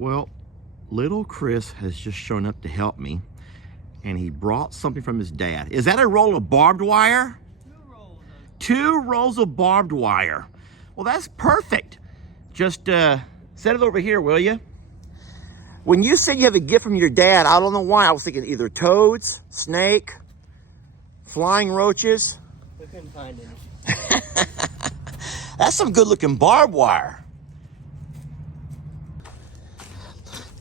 Well, little Chris has just shown up to help me, and he brought something from his dad. Is that a roll of barbed wire? 2 rolls of barbed wire. Well, that's perfect. Just set it over here, will you? When you said you have a gift from your dad, I don't know why. I was thinking either toads, snake, flying roaches. We couldn't find any. That's some good looking barbed wire.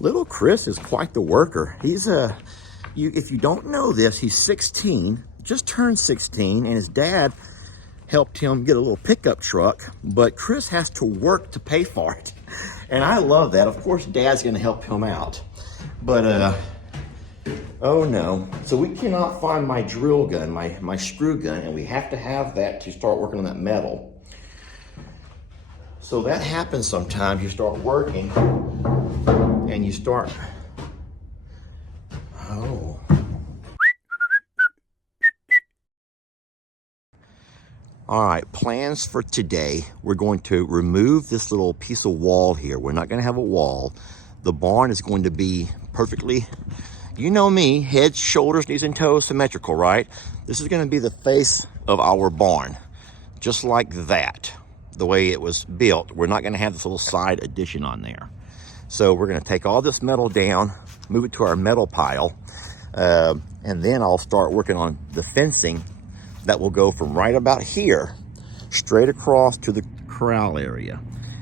Little Chris is quite the worker. He's if you don't know this, he's 16, just turned 16, and his dad helped him get a little pickup truck, but Chris has to work to pay for it. And I love that. Of course, Dad's gonna help him out. But, oh no. So we cannot find my drill gun, my screw gun, and we have to have that to start working on that metal. So that happens sometimes. You start working, and you start, oh. All right, plans for today. We're going to remove this little piece of wall here. We're not gonna have a wall. The barn is going to be perfectly, you know me, head, shoulders, knees, and toes symmetrical, right? This is gonna be the face of our barn, just like that, the way it was built. We're not gonna have this little side addition on there. So we're gonna take all this metal down, move it to our metal pile, and then I'll start working on the fencing that will go from right about here straight across to the corral area.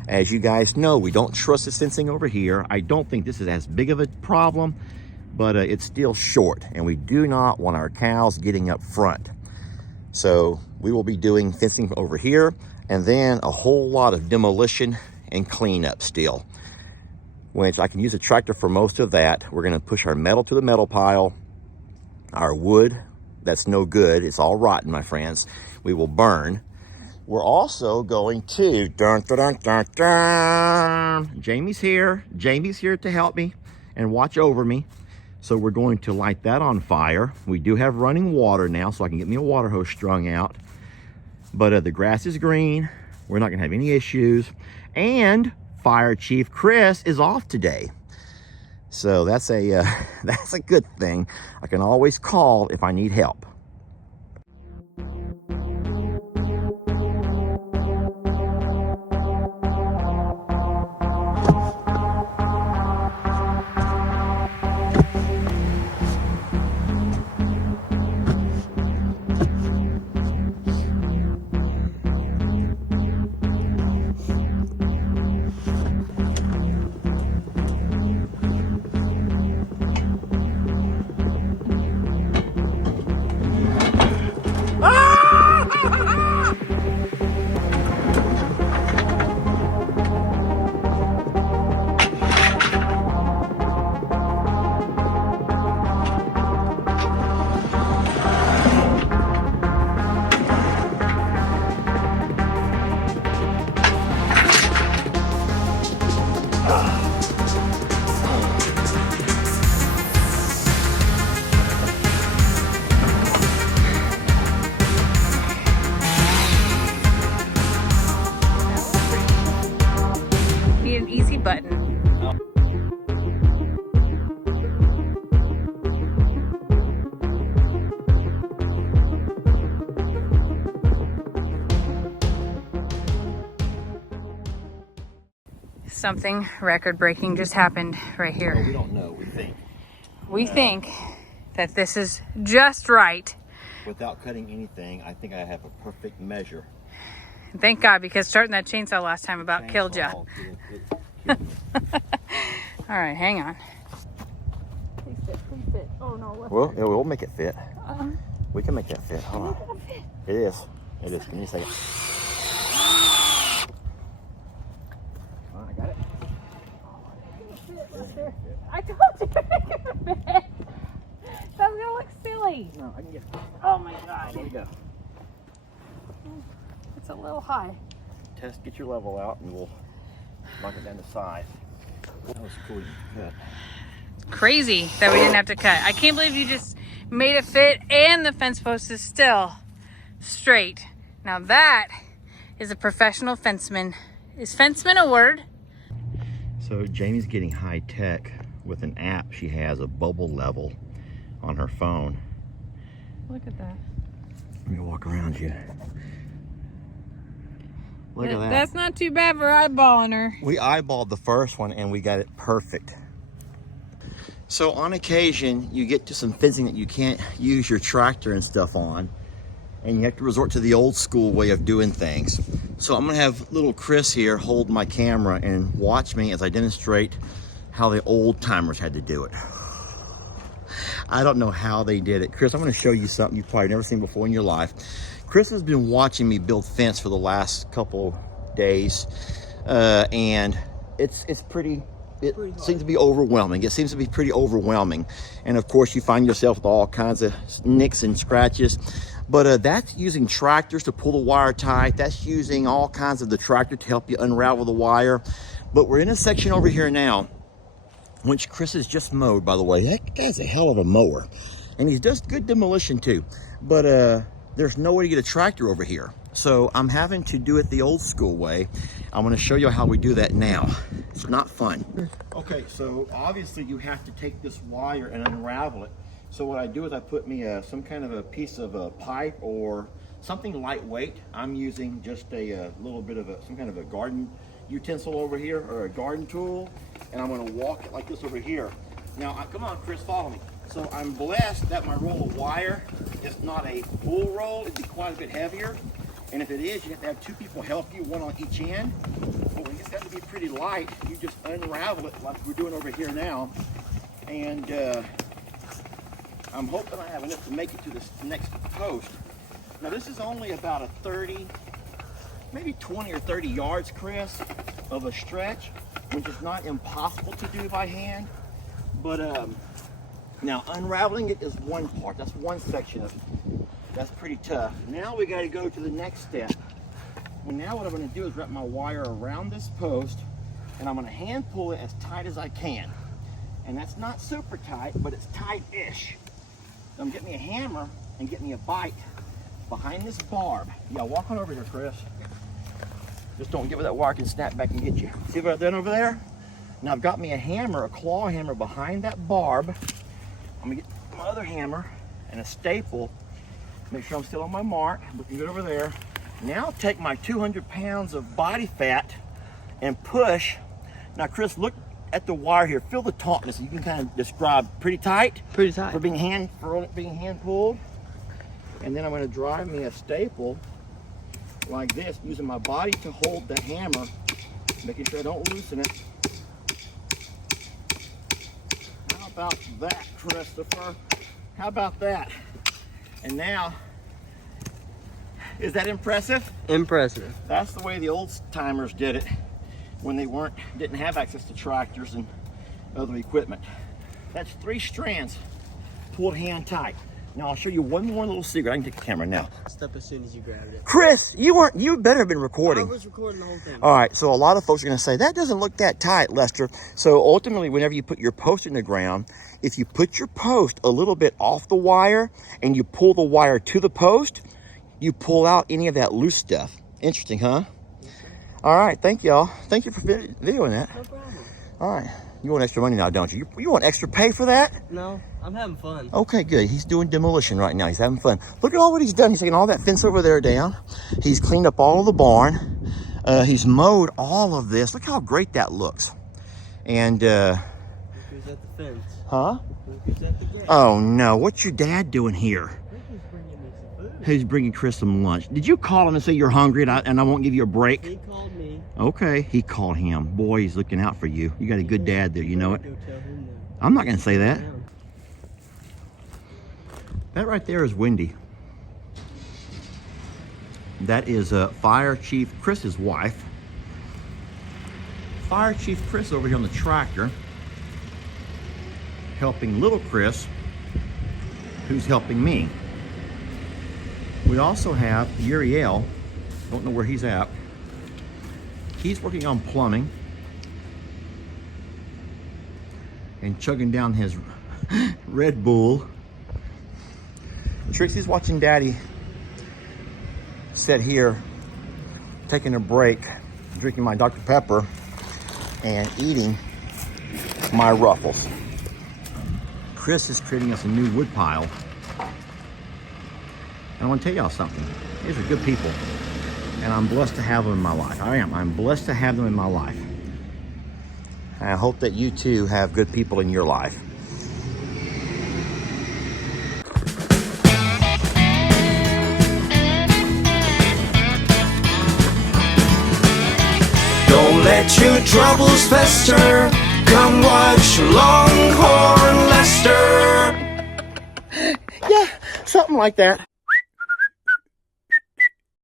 As you guys know, we don't trust this fencing over here. I don't think this is as big of a problem, but it's still short, and we do not want our cows getting up front. So we will be doing fencing over here, and then a whole lot of demolition and cleanup still, which I can use a tractor for most of that. We're gonna push our metal to the metal pile, our wood, that's no good, it's all rotten, my friends, we will burn. We're also going to, dun, dun, dun, dun, dun. Jamie's here to help me and watch over me. So we're going to light that on fire. We do have running water now, so I can get me a water hose strung out. But the grass is green, we're not gonna have any issues. And Fire Chief Chris is off today. So that's a good thing. I can always call if I need help. An easy button. Something record-breaking just happened right here. Well, we don't know, we think. We think that this is just right. Without cutting anything, I think I have a perfect measure. Thank God, because starting that chainsaw last time about killed you. All right, hang on. Please fit. Oh no. Well, yeah, we'll make it fit. We can make that fit. Hold on. It is. Give me a second. I got it. I told you to make it fit. That's gonna look silly. No, I can get it. Oh my God. There you go. It's a little high. Get your level out, and we'll knock it down to size. That was cool. You cut. Crazy that we didn't have to cut. I can't believe you just made it fit and the fence post is still straight. Now that is a professional fenceman. Is fenceman a word? So Jamie's getting high tech with an app. She has a bubble level on her phone. Look at that. Let me walk around you. Look at that. That's not too bad for eyeballing her. We eyeballed the first one and we got it perfect. So on occasion, you get to some fencing that you can't use your tractor and stuff on, and you have to resort to the old school way of doing things. So I'm gonna have little Chris here hold my camera and watch me as I demonstrate how the old timers had to do it. I don't know how they did it. Chris, I'm gonna show you something you've probably never seen before in your life. Chris has been watching me build fence for the last couple days, and it seems to be overwhelming. It seems to be pretty overwhelming. And of course, you find yourself with all kinds of nicks and scratches. But that's using tractors to pull the wire tight. That's using all kinds of the tractor to help you unravel the wire. But we're in a section over here now, which Chris has just mowed, by the way. That guy's a hell of a mower. And he does good demolition too. But there's no way to get a tractor over here. So I'm having to do it the old school way. I'm gonna show you how we do that now. It's not fun. Okay, so obviously you have to take this wire and unravel it. So what I do is I put me some kind of a piece of a pipe or something lightweight. I'm using just a little bit of some kind of a garden utensil over here, or a garden tool, and I'm gonna walk it like this over here. Now, come on, Chris, follow me. So I'm blessed that my roll of wire is not a full roll. It'd be quite a bit heavier. And if it is, you have to have two people help you, one on each end. But when it's got to be pretty light, you just unravel it like we're doing over here now. And I'm hoping I have enough to make it to this next post. Now this is only about a 30, maybe 20 or 30 yards, Chris, of a stretch, which is not impossible to do by hand. But now unraveling it is one part. That's one section of it. That's pretty tough. Now we got to go to the next step. Well, now what I'm going to do is wrap my wire around this post, and I'm going to hand pull it as tight as I can. And that's not super tight, but it's tight-ish. So I'm getting me a hammer and get me a bite behind this barb. Yeah, walk on over here, Chris. Just don't get where that wire can snap back and get you. See what I've done over there? Now I've got me a hammer, a claw hammer behind that barb. I'm going to get my other hammer and a staple. Make sure I'm still on my mark. Looking good over there. Now take my 200 pounds of body fat and push. Now, Chris, look at the wire here. Feel the tautness. You can kind of describe pretty tight. Pretty tight. For it being hand pulled. And then I'm going to drive me a staple like this, using my body to hold the hammer, making sure I don't loosen it. How about that, Christopher? How about that? And now, is that impressive? Impressive. That's the way the old timers did it when they didn't have access to tractors and other equipment. That's 3 strands pulled hand tight. Now I'll show you one more little secret. I can take the camera now. Step as soon as you grabbed it. Chris, you better have been recording. I was recording the whole thing. All right, so a lot of folks are gonna say, that doesn't look that tight, Lester. So ultimately, whenever you put your post in the ground, if you put your post a little bit off the wire and you pull the wire to the post, you pull out any of that loose stuff. Interesting, huh? Yes, all right, thank y'all. Thank you for videoing that. No problem. All right, you want extra money now, don't you? You want extra pay for that? No, I'm having fun. Okay, good. He's doing demolition right now. He's having fun. Look at all what he's done. He's taken all that fence over there down. He's cleaned up all of the barn. He's mowed all of this. Look how great that looks. And, Look who's at the fence. huh? Look who's at the gate. Oh no, what's your dad doing here? Look who's bringing me some food. He's bringing Chris some lunch. Did you call him and say you're hungry and I won't give you a break? He called me. Okay, he called him. Boy, he's looking out for you. You got a good dad there, you know it? Go tell him that. I'm not gonna say that. Yeah. That right there is Wendy. That is Fire Chief Chris's wife. Fire Chief Chris over here on the tractor, helping little Chris, who's helping me. We also have Uriel, don't know where he's at. He's working on plumbing and chugging down his Red Bull. Trixie's watching Daddy sit here, taking a break, drinking my Dr. Pepper, and eating my ruffles. Chris is creating us a new wood pile. I want to tell y'all something. These are good people, and I'm blessed to have them in my life. I am. I'm blessed to have them in my life. And I hope that you too have good people in your life. Don't let your troubles fester. Come watch Longhorn Lester. Yeah, something like that.